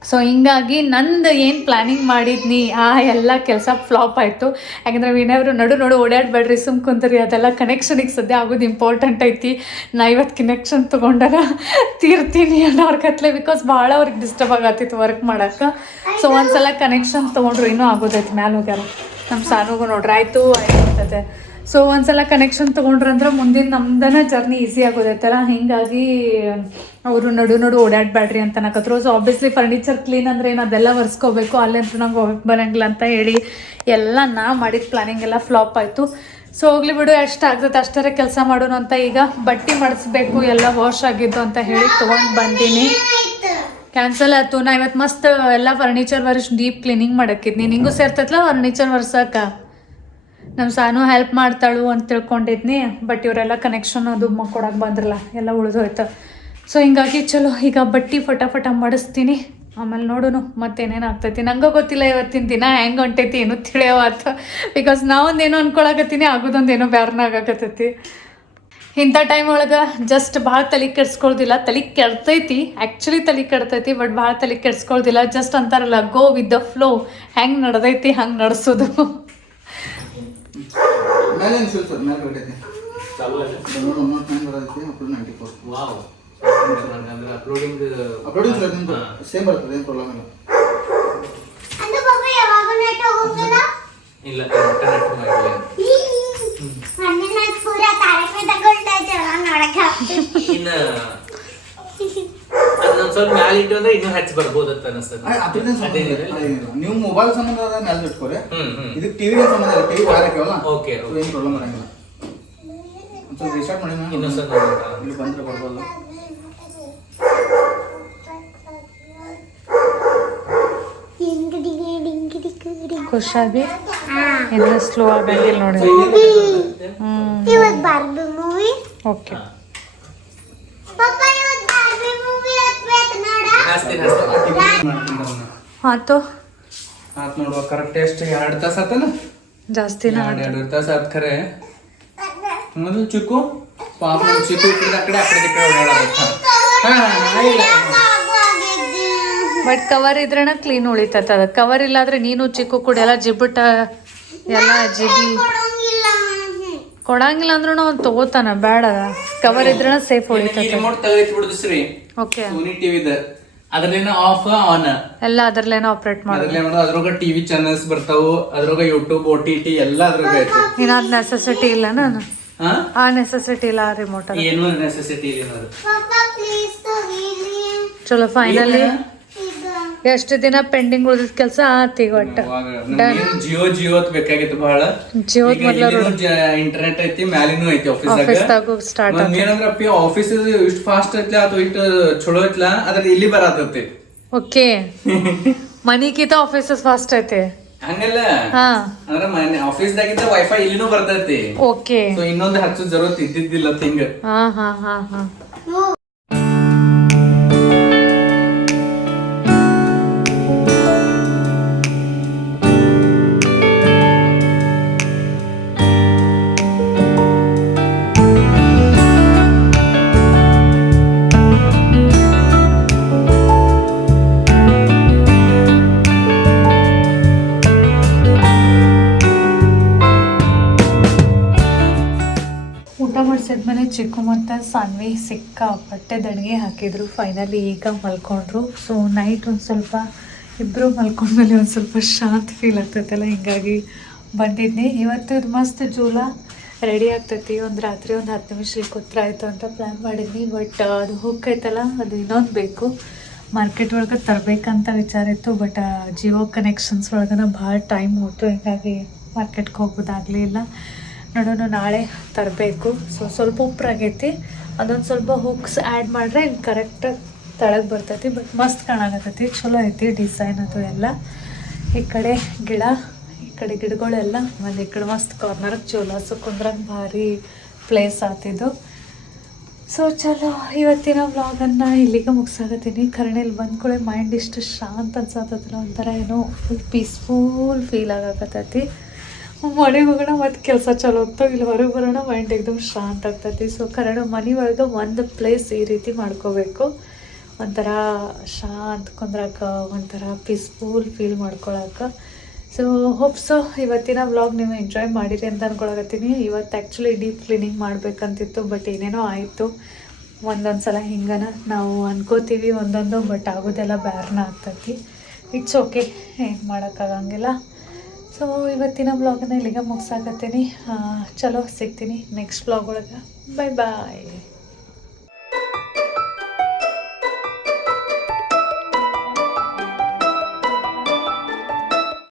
ಸೊ ಹಿಂಗಾಗಿ ನಂದು ಏನು ಪ್ಲ್ಯಾನಿಂಗ್ ಮಾಡಿದ್ನಿ, ಆ ಎಲ್ಲ ಕೆಲಸ ಫ್ಲಾಪ್ ಆಯಿತು. ಯಾಕಂದರೆ ವಿನಯವರು ನಡು ನಡು ಓಡಾಡಬೇಡ್ರಿ, ಸುಮ್ ಕುಂತರಿ ಅದೆಲ್ಲ ಕನೆಕ್ಷನಿಗೆ ಸದ್ಯ ಆಗೋದು ಇಂಪಾರ್ಟೆಂಟ್ ಐತಿ. ನಾ ಇವತ್ತು ಕನೆಕ್ಷನ್ ತೊಗೊಂಡಾಗ ತೀರ್ತೀನಿ ಅನ್ನೋರ್ ಕತ್ಲೆ ಬಿಕಾಸ್ ಭಾಳ ಅವ್ರಿಗೆ ಡಿಸ್ಟರ್ಬ್ ಆಗತ್ತಿತ್ತು ವರ್ಕ್ ಮಾಡೋಕ್ಕೆ. ಸೊ ಒಂದ್ಸಲ ಕನೆಕ್ಷನ್ ತೊಗೊಂಡ್ರು ಇನ್ನೂ ಆಗೋದೈತಿ ಮ್ಯಾಲೆ ಹೋಗ್ಯಾರ. ನಮ್ಮ ಸಾನುಗೂ ನೋಡ್ರಿ, ಆಯಿತು, ಆಯ್ತು ಅಂತದೆ ಸೊ ಒಂದ್ಸಲ ಕನೆಕ್ಷನ್ ತೊಗೊಂಡ್ರಂದ್ರೆ ಮುಂದಿನ ನಮ್ದನ ಜರ್ನಿ ಈಸಿ ಆಗೋದೈತಲ್ಲ? ಹಿಂಗಾಗಿ ಅವರು ನಡು ನಡು ಓಡಾಡಬೇಡ್ರಿ ಅಂತ ಅನ್ನಕತ್ರು. ಸೊ ಆಬ್ವಿಯಸ್ಲಿ ಫರ್ನಿಚರ್ ಕ್ಲೀನ್ ಅಂದ್ರೆ ಏನು ಅದೆಲ್ಲ ಒರೆಸ್ಕೋಬೇಕು? ಅಲ್ಲಂತೂ ನಂಗೆ ಹೋಗಕ್ಕೆ ಬರಂಗಿಲ್ಲ ಅಂತ ಹೇಳಿ ಎಲ್ಲ ನಾ ಮಾಡಿದ ಪ್ಲಾನಿಂಗ್ ಎಲ್ಲ ಫ್ಲಾಪ್ ಆಯಿತು. ಸೊ ಹೋಗ್ಲಿ ಬಿಡು, ಎಷ್ಟು ಆಗ್ತದೆ ಅಷ್ಟರ ಕೆಲಸ ಮಾಡೋಣ ಅಂತ ಈಗ. ಬಟ್ಟೆ ಮಾಡಿಸ್ಬೇಕು, ಎಲ್ಲ ವಾಶ್ ಆಗಿದ್ದು ಅಂತ ಹೇಳಿ ತೊಗೊಂಡು ಬಂದೀನಿ. ಕ್ಯಾನ್ಸಲ್ ಆಯ್ತು. ನಾ ಇವತ್ತು ಮಸ್ತ್ ಎಲ್ಲ ಫರ್ನಿಚರ್ ವರ್ಷ ಡೀಪ್ ಕ್ಲೀನಿಂಗ್ ಮಾಡಕ್ಕಿದ್ನಿ. ನಿಂಗೂ ಸೇರ್ತೈತಲ್ಲ ಫರ್ನಿಚರ್ ವರ್ಸಕ್ಕ ನಮ್ಮ ಸಾನು ಹೆಲ್ಪ್ ಮಾಡ್ತಾಳು ಅಂತ ತಿಳ್ಕೊಂಡಿದ್ನಿ ಬಟ್ ಇವರೆಲ್ಲ ಕನೆಕ್ಷನ್ ಅದು ಕೊಡೋಕೆ ಬಂದ್ರಲ್ಲ, ಎಲ್ಲ ಉಳಿದೋಯ್ತು. ಸೊ ಹಿಂಗಾಗಿ ಚಲೋ, ಈಗ ಬಟ್ಟೆ ಫಟಾಫಟ ಮಾಡಿಸ್ತೀನಿ. ಆಮೇಲೆ ನೋಡೋನು, ಮತ್ತೇನೇನು ಆಗ್ತೈತಿ. ನಂಗೆ ಗೊತ್ತಿಲ್ಲ ಇವತ್ತಿನ ದಿನ ಹೆಂಗೆ ಹೊಂಟೈತಿ, ಏನೂ ತಿಳಿಯೋವಾತ ಬಿಕಾಸ್ ನಾವೊಂದೇನೋ ಅನ್ಕೊಳಕತ್ತೀನಿ ಆಗೋದೊಂದೇನೋ ಬ್ಯಾರ್ನ ಆಗಕತ್ತೈತಿ. ಇಂಥ ಟೈಮ್ ಒಳಗೆ ಜಸ್ಟ್ ಭಾಳ ತಲೆ ಕೆಡ್ಸ್ಕೊಳ್ದಿಲ್ಲ. ತಲೆ ಕೆಡ್ತೈತಿ ಆ್ಯಕ್ಚುಲಿ ತಲೆ ಕೆಡ್ತೈತಿ ಬಟ್ ಭಾಳ ತಲೆ ಕೆಡ್ಸ್ಕೊಳ್ದಿಲ್ಲ. ಜಸ್ಟ್ ಅಂತಾರಲ್ಲ ಗೋ ವಿತ್ ದ ಫ್ಲೋ ಹೆಂಗೆ ನಡೆದೈತಿ, ಹಂಗೆ ನಡೆಸೋದು.
ಮೇಲೆ ಅನ್ಸಿಲ್ ಸರ್ ಮೇಲೆ ಬಿಟ್ಟೈತಿ
ಚಾಲು ಆಯ್ತು.
ಬೆಂಗಳೂರು ಒಂಬತ್ತು ನೈನ್ ಬರೈತಿ ಅಪ್ರೂವ್ ನೈಂಟಿ ಫೋರ್
ವಾವ್ ಅಂದ್ರೆ ಅಪ್ಲೋಡಿಂಗ್
ಅಪ್ರೂವ್ ಸರ್ ನಿಮ್ದು ಸೇಮ್ ಬರ್ತದೆ ಏನು ಪ್ರಾಬ್ಲಮ್ ಇಲ್ಲ
ಅಂದ್ರೆ ಪಾಪ ಯಾವಾಗ ನೆಟ್ ಹೋಗ್ತದ
ಇಲ್ಲ ಇಂಟರ್ನೆಟ್ ಮಾಡಿಲ್ಲ
ಅಂದ್ರೆ ನಾನು ಪೂರ ತಾರಕ ತಗೊಳ್ತೈತೆ ನೋಡಕ್ ಆಗ್ತದೆ
ಇನ್ನ ಅದನ್ನೊಂದ್ ಸ್ವಲ್ಪ ಮ್ಯಾಲ ಇಟ್ಟು ಅಂದ್ರೆ ಇನ್ನೂ ಹೆಚ್ಚು ಅಂತ ಅನಿಸ್ತದೆ.
ಅದ್ರದ್ದೇನು ಸಂಬಂಧ ಇಲ್ಲ ಅದೇನಿಲ್ಲ. ನೀವು ಮೊಬೈಲ್ ಸಂಬಂಧ ಅದ ಮೇಲೆ ಇಟ್ಕೋರಿ.
ಹ್ಮ್ ಹ್ಮ್.
ಇದಕ್ಕೆ ಟಿವಿ ಸಂಬಂಧ ಇಲ್ಲ ಟಿವಿ ಹಾಕ್ಯವಲ್ಲ ಸೊ ಏನು ಪ್ರಾಬ್ಲಮ್ ಬರಂಗಿಲ್ಲ ಒಂದ್ಸಲ ರಿಸ್ಟಾರ್ಟ್ ಮಾಡಿ ಮ್ಯಾಮ್.
ಇನ್ನೊಂದ್ ಸ್ವಲ್ಪ ನೋಡೋಣ.
ಇಲ್ಲಿ ಬಂದ್ರೆ ಬರ್ಬೋದು
ಖುಷಾಗಿ
ಹಾ
ಎಲ್ಲ ಸ್ಲೋ ಆಗಂಗಿಲ್ಲ ನೋಡಿ
ಇವತ್ತು ಬಾರ್ಬಿ ಮೂವಿ
ಓಕೆ
ಇವತ್ತು ಬಾರ್ಬಿ ಮೂವಿ ಹತ್ಬೇಕು ನೋಡ
ಹಾಸ್ತೀನಿ ಹಾಸ್ತೀನಿ
ಮಾಡ್ತೀನಿ ಅದನ್ನ.
ಆತು?
ಆತ್ ನೋಡುವ ಕರೆಕ್ಟ್ ಎಷ್ಟು? ಎರಡು ತಾಸು ಆತಲ್ಲ?
ಜಾಸ್ತಿನ?
ಎರಡು ಎರಡು ತಾಸು ಆತ್ ಖರೆ. ಮೊದಲು ಚಿಕ್ಕು ಪಾಪ ಚಿಕ್ಕು ಈ ಕಡೆ ಆ ಕಡೆ ಆ ಕಡೆ ಓಡಾಡತ್ತ
ಬಟ್ ಕವರ್ ಇದ್ರನ ಕ್ಲೀನ್ ಉಳಿತೈತೆ ಅದು. ಕವರ್ ಇಲ್ಲಾದ್ರೆ ನೀನು ಚಿಕ್ಕು ಕೂಡ ಎಲ್ಲ ಜಿಬ್ಬಿಟ್ಟ ಎಲ್ಲ ಜಿಬಿ
ಕೊಡಂಗಿಲ್ಲ
ಅಂದ್ರೂ ಅವ್ನು ತಗೋತಾನ ಬೇಡ. ಕವರ್ ಇದ್ರನ ಸೇಫ್ ಉಳಿತೈತೆ.
ರಿಮೋಟ್ ತೆಗೆದು ಬಿಡುದು ಶ್ರೀ.
ಓಕೆ
ಸೋನಿ ಟಿವಿದ ಅದ್ರಲ್ಲಿನ ಆಫ್ ಆನ್
ಎಲ್ಲ ಅದ್ರಲ್ಲೇನ ಆಪರೇಟ್ ಮಾಡೋದು.
ಅದ್ರಲ್ಲಿ ಮಾಡೋದು ಅದ್ರಾಗ ಟಿವಿ ಚಾನಲ್ಸ್ ಬರ್ತಾವು ಅದ್ರಾಗ ಯೂಟ್ಯೂಬ್ ಓ ಟಿ ಟಿ ಎಲ್ಲ ಅದ್ರಾಗ ಐತಿ.
ನೀನು ಅದು ನೆಸೆಸಿಟಿ ಇಲ್ಲ ನಾನು. ಆ ನೆಸೆಸಿಟಿ ಇಲ್ಲ ರಿಮೋಟ್
ಏನು ನೆಸೆಸಿಟಿ ಇಲ್ಲ
ಚಲೋ ಫೈನಲಿ ಎಷ್ಟು ದಿನ ಪೆಂಡಿಂಗ್ ಉಳಿದ ಕೆಲಸ ಆತೀಗ ಒಟ್ಟು.
ಜಿಯೋ ಜಿಯೋ ಬೇಕಾಗಿತ್ತು ಬಹಳ.
ಜಿಯೋ
ಇಂಟರ್ನೆಟ್ ಐತಿ ಮ್ಯಾಲಿನೂ ಐತಿ ಆಫೀಸ್
ಸ್ಟಾರ್ಟ್
ಏನಂದ್ರ ಪಿ ಆಫೀಸ್ ಇಷ್ಟು ಫಾಸ್ಟ್ ಐತ್ಲ ಅಥವಾ ಇಷ್ಟು ಚಲೋ ಐತ್ಲ? ಅದ್ರ ಇಲ್ಲಿ ಬರತೈತಿ.
ಓಕೆ. ಮನಿಗಿಂತ ಆಫೀಸಸ್ ಫಾಸ್ಟ್ ಐತಿ.
ಹಂಗಲ್ಲ? ಅಂದ್ರ ಮನೆ ಆಫೀಸ್ ದಾಗಿಂದ ವೈಫೈ ಇಲ್ಲಿನೂ ಬರ್ತೈತಿ.
ಓಕೆ.
ಸೊ ಇನ್ನೊಂದು ಹಚ್ಚು ಜರುರತ್ ಇದ್ದಿದ್ದಿಲ್ಲ ತಿಂಗ್
ಹಾ ಹಾ ಹಾ ಹಾ. ಸಾನ್ವಿ ಸಿಕ್ಕಾಪಟ್ಟೆ ದಣಿಗೆ ಹಾಕಿದ್ರು. ಫೈನಲಿ ಈಗ ಮಲ್ಕೊಂಡ್ರು. ಸೊ ನೈಟ್ ಒಂದು ಸ್ವಲ್ಪ ಇಬ್ಬರು ಮಲ್ಕೊಂಡ್ಮೇಲೆ ಒಂದು ಸ್ವಲ್ಪ ಶಾಂತಿ ಫೀಲ್ ಆಗ್ತೈತಲ್ಲ. ಹಿಂಗಾಗಿ ಬಂದಿದ್ನಿ. ಇವತ್ತು ಇದು ಮಸ್ತ್ ಜೂಲ ರೆಡಿ ಆಗ್ತೈತಿ. ಒಂದು ರಾತ್ರಿ ಒಂದು ಹತ್ತು ನಿಮಿಷ ಇಲ್ಲಿ ಕೂತ್ರೆ ಆಯಿತು ಅಂತ ಪ್ಲ್ಯಾನ್ ಮಾಡಿದ್ನಿ. ಬಟ್ ಅದು ಹುಕ್ ಐತಲ್ಲ ಅದು ಇನ್ನೊಂದು ಬೇಕು. ಮಾರ್ಕೆಟ್ ಒಳಗೆ ತರಬೇಕಂತ ವಿಚಾರ ಇತ್ತು. ಬಟ್ ಜಿಯೋ ಕನೆಕ್ಷನ್ಸ್ ಒಳಗೆ ಭಾಳ ಟೈಮ್ ಹೋಯ್ತು. ಹಿಂಗಾಗಿ ಮಾರ್ಕೆಟ್ಗೆ ಹೋಗೋದಾಗಲೇ ಇಲ್ಲ. ನೋಡೋಣ, ನಾಳೆ ತರಬೇಕು. ಸೊ ಸ್ವಲ್ಪ ಉಪ್ರಾಗೈತಿ ಅದೊಂದು ಸ್ವಲ್ಪ ಹುಕ್ಸ್ ಆ್ಯಡ್ ಮಾಡಿದ್ರೆ ಇನ್ನು ಕರೆಕ್ಟಾಗಿ ತಳಗೆ ಬರ್ತೈತಿ. ಬಟ್ ಮಸ್ತ್ ಕಾಣಾಕತ್ತೈತಿ. ಚಲೋ ಐತಿ ಡಿಸೈನ್ ಅದು ಎಲ್ಲ. ಈ ಕಡೆ ಗಿಡ, ಈ ಕಡೆ ಗಿಡಗಳೆಲ್ಲ ಆಮೇಲೆ ಈ ಕಡೆ ಮಸ್ತ್ ಕಾರ್ನರ್ಗೆ ಚೋಲಾಸು ಕುಂದ್ರಂಗೆ ಭಾರಿ ಪ್ಲೇಸ್ ಆತಿದ್ದು ಸೊ ಚಲೋ. ಇವತ್ತಿನ ವ್ಲಾಗನ್ನು ಇಲ್ಲಿಗೆ ಮುಗಿಸಾಕತ್ತೀನಿ. ಕರ್ಣಿಲಿ ಬಂದ ಕೂಡ ಮೈಂಡ್ ಇಷ್ಟು ಶಾಂತ ಅನ್ಸತ್ತಲ್ಲ, ಒಂಥರ ಏನೋ ಫುಲ್ ಪೀಸ್ಫುಲ್ ಫೀಲ್ ಆಗಾಕತ್ತೈತಿ. ಮನೆಗೆ ಹೋಗೋಣ ಮತ್ತು ಕೆಲಸ ಚಲೋ ಹೋಗ್ತಾವ ಇಲ್ಲಿ ಹೊರಗೆ ಬರೋಣ ಮೈಂಡ್ ಎಕ್ದಮ್ ಶಾಂತ ಆಗ್ತೈತಿ. ಸೊ ಕನ್ನಡ ಮನೆ ಒಳಗೆ ಒಂದು ಪ್ಲೇಸ್ ಈ ರೀತಿ ಮಾಡ್ಕೋಬೇಕು. ಒಂಥರ ಶಾಂತ ಕುಂದ್ರಾಕ, ಒಂಥರ ಪೀಸ್ಫುಲ್ ಫೀಲ್ ಮಾಡ್ಕೊಳಕ್ಕೆ ಸೊ ಹೋಪ್ಸು ಇವತ್ತಿನ ವ್ಲಾಗ್ ನೀವು ಎಂಜಾಯ್ ಮಾಡಿರಿ ಅಂತ ಅನ್ಕೊಳಕತ್ತೀನಿ. ಇವತ್ತು ಆ್ಯಕ್ಚುಲಿ ಡೀಪ್ ಕ್ಲೀನಿಂಗ್ ಮಾಡಬೇಕಂತಿತ್ತು ಬಟ್ ಏನೇನೋ ಆಯಿತು. ಒಂದೊಂದು ಸಲ ಹಿಂಗನ ನಾವು ಅನ್ಕೋತೀವಿ ಒಂದೊಂದು ಬಟ್ ಆಗೋದೆಲ್ಲ ಬ್ಯಾರ್ನ ಆಗ್ತೈತಿ. ಇಟ್ಸ್ ಓಕೆ ಏನು ಮಾಡೋಕ್ಕಾಗಂಗಿಲ್ಲ ಸೊ ಇವತ್ತಿನ ಬ್ಲಾಗನ್ನ ಇಲ್ಲಿಗೆ ಮುಗಿಸಾಕತ್ತೀನಿ. ಚಲೋ ಸಿಗ್ತೀನಿ. ನೆಕ್ಸ್ಟ್ ಬ್ಲಾಗ್ ಒಳಗೆ. ಬಾಯ್ ಬಾಯ್